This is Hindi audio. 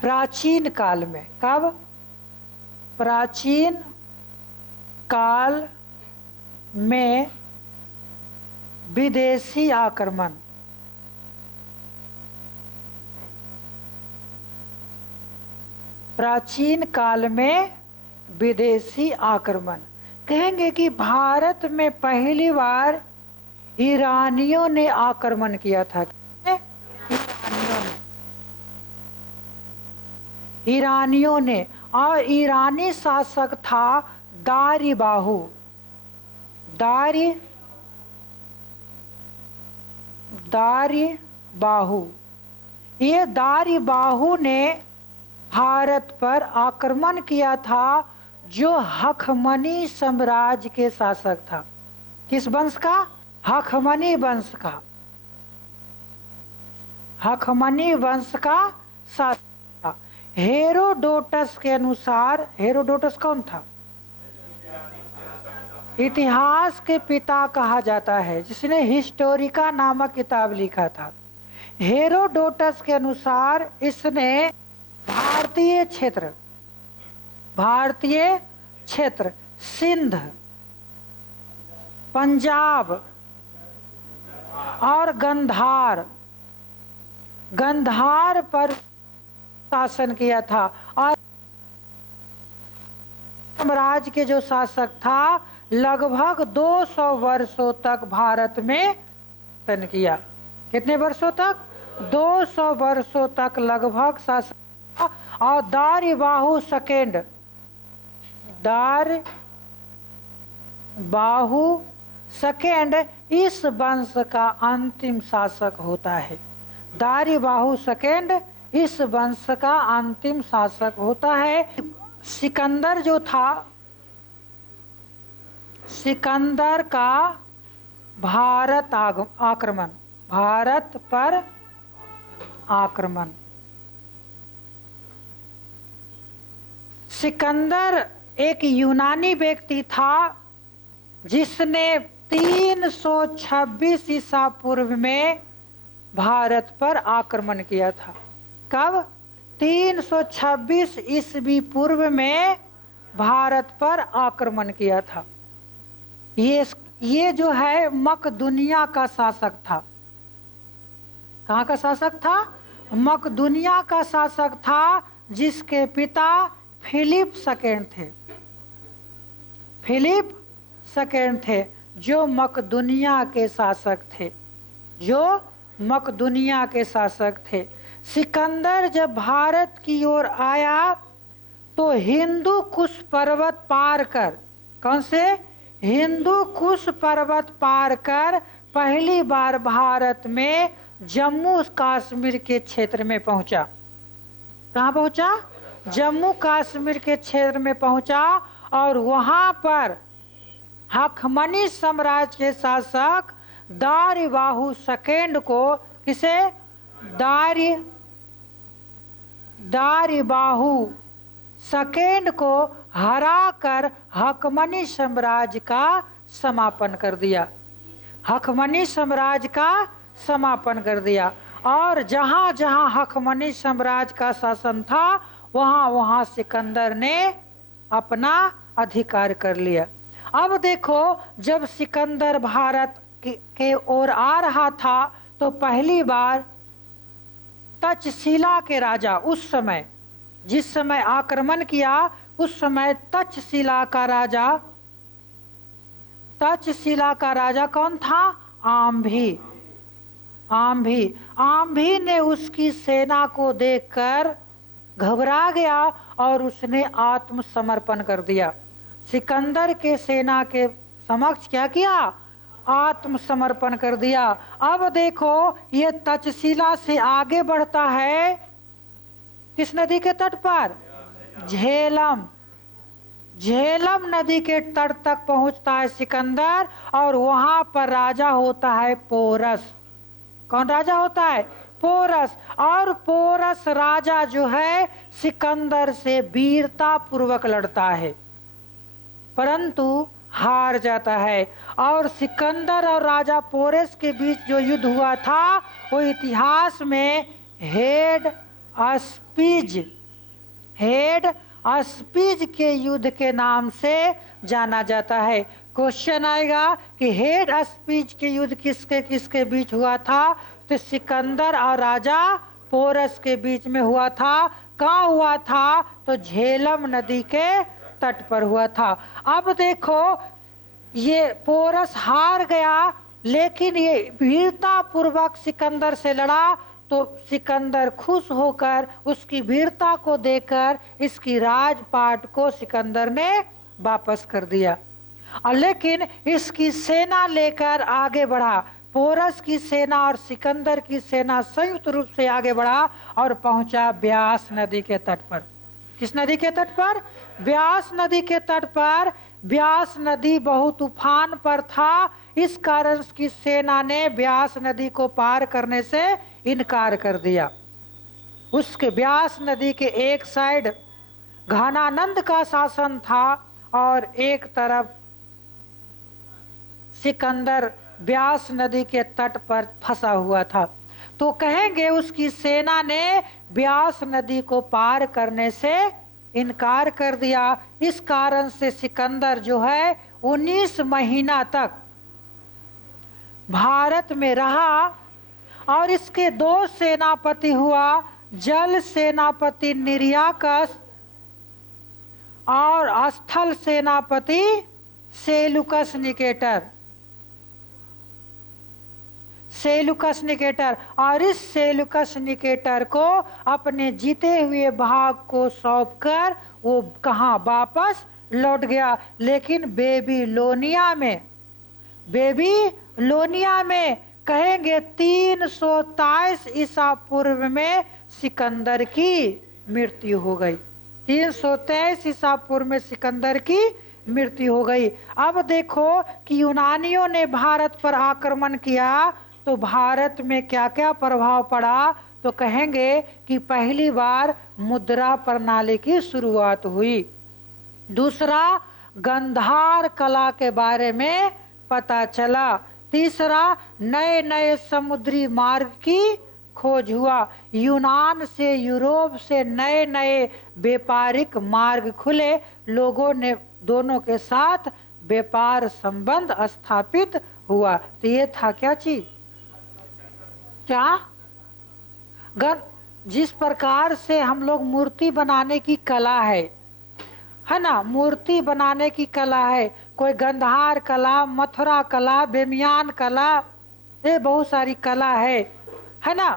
प्राचीन काल में। कब? प्राचीन काल में विदेशी आक्रमण। प्राचीन काल में विदेशी आक्रमण। कहेंगे कि भारत में पहली बार ईरानियों ने आक्रमण किया था। ईरानियों ने, और ईरानी शासक था दारिबाहु। दारिबाहु। ये दारिबाहु ने भारत पर आक्रमण किया था, जो हखमनी साम्राज्य के शासक था। किस वंश का? हखमनी वंश का। हखमनी वंश का शासक था। हेरोडोटस के अनुसार, हेरोडोटस कौन था? इतिहास के पिता कहा जाता है, जिसने हिस्टोरिका नामक किताब लिखा था। हेरोडोटस के अनुसार इसने भारतीय क्षेत्र सिंध, पंजाब और गंधार पर शासन किया था। और साम्राज्य के जो शासक था, लगभग 200 वर्षों तक भारत में शासन किया। कितने वर्षों तक? 200 वर्षों तक लगभग शासन। और दारिबाहु सेकेंड इस वंश का अंतिम शासक होता है। दारिबाहु सेकेंड इस वंश का अंतिम शासक होता है। सिकंदर जो था, सिकंदर का भारत पर आक्रमण। सिकंदर एक यूनानी व्यक्ति था, जिसने 326 ईसा पूर्व में भारत पर आक्रमण किया था। कब? 326 ईस्वी पूर्व में भारत पर आक्रमण किया था। ये जो है मकदुनिया का शासक था। कहाँ का शासक था? मकदुनिया का शासक था, जिसके पिता फिलिप सेकेंड थे। फिलिप सेकेंड थे, जो मकदुनिया के शासक थे। सिकंदर जब भारत की ओर आया, तो हिंदू कुश पर्वत पार कर, कौन से? हिंदू कुश पर्वत पार कर पहली बार भारत में जम्मू कश्मीर के क्षेत्र में पहुंचा। कहाँ पहुंचा? जम्मू कश्मीर के क्षेत्र में पहुंचा। और वहां पर हखमनी साम्राज्य के शासक दारिबाहु सेकेंड को, किसे? दारिबाहु सेकेंड को हराकर हखमनी साम्राज्य का समापन कर दिया। हखमनी साम्राज्य का समापन कर दिया। और जहां जहां हखमनी साम्राज्य का शासन था, वहां वहां सिकंदर ने अपना अधिकार कर लिया। अब देखो, जब सिकंदर भारत के ओर आ रहा था, तो पहली बार तक्षशिला के राजा, उस समय जिस समय आक्रमण किया, उस समय तक्षशिला का राजा कौन था? आम्भी ने उसकी सेना को देखकर घबरा गया और उसने आत्मसमर्पण कर दिया। सिकंदर के सेना के समक्ष क्या किया? आत्मसमर्पण कर दिया। अब देखो, ये तक्षशिला से आगे बढ़ता है, किस नदी के तट पर? झेलम नदी के तट तक पहुंचता है सिकंदर, और वहां पर राजा होता है पोरस। कौन राजा होता है? पोरस। और पोरस राजा जो है, सिकंदर से वीरता पूर्वक लड़ता है, परंतु हार जाता है। और सिकंदर और राजा पोरस के बीच जो युद्ध हुआ था, वो इतिहास में हेड स्पीज, हेड स्पीज के युद्ध के नाम से जाना जाता है। क्वेश्चन आएगा कि हेड स्पीज के युद्ध किसके किसके बीच हुआ था? तो सिकंदर और राजा पोरस के बीच में हुआ था। कहाँ हुआ था? तो झेलम नदी के तट पर हुआ था। अब देखो, ये पोरस हार गया, लेकिन ये वीरता पूर्वक सिकंदर से लड़ा, तो सिकंदर खुश होकर उसकी वीरता को देकर इसकी राजपाट को सिकंदर ने वापस कर दिया। और लेकिन इसकी सेना लेकर आगे बढ़ा। पोरस की सेना और सिकंदर की सेना संयुक्त रूप से आगे बढ़ा और पहुंचा ब्यास नदी के तट पर। किस नदी के तट पर? ब्यास नदी के तट पर। ब्यास नदी बहुत उफान पर था, इस कारण उसकी सेना ने ब्यास नदी को पार करने से इनकार कर दिया। उसके ब्यास नदी के एक साइड घनानंद का शासन था और एक तरफ सिकंदर ब्यास नदी के तट पर फंसा हुआ था। तो कहेंगे उसकी सेना ने ब्यास नदी को पार करने से इनकार कर दिया। इस कारण से सिकंदर जो है 19 महीना तक भारत में रहा और इसके 2 सेनापति हुआ, जल सेनापति निर्याकस और स्थल सेनापति सेलुकस निकेटर। सेलुकस निकेटर, और इस सेलुकस निकेटर को अपने जीते हुए भाग को सौंपकर वो कहाँ वापस लौट गया। लेकिन बेबीलोनिया में कहेंगे 323 ईसा पूर्व में सिकंदर की मृत्यु हो गई। 323 ईसा पूर्व में सिकंदर की मृत्यु हो गई। अब देखो कि यूनानियों ने भारत पर आक्रमण किया तो भारत में क्या क्या प्रभाव पड़ा? तो कहेंगे कि पहली बार मुद्रा प्रणाली की शुरुआत हुई। दूसरा, गंधार कला के बारे में पता चला। तीसरा, नए नए समुद्री मार्ग की खोज हुआ। यूनान से यूरोप से नए नए व्यापारिक मार्ग खुले, लोगों ने दोनों के साथ व्यापार संबंध स्थापित हुआ। तो ये था क्या चीज? क्या? जिस प्रकार से हम लोग मूर्ति बनाने की कला है ना, मूर्ति बनाने की कला है, कोई गंधार कला, मथुरा कला, बेमियान कला, ये बहुत सारी कला है ना।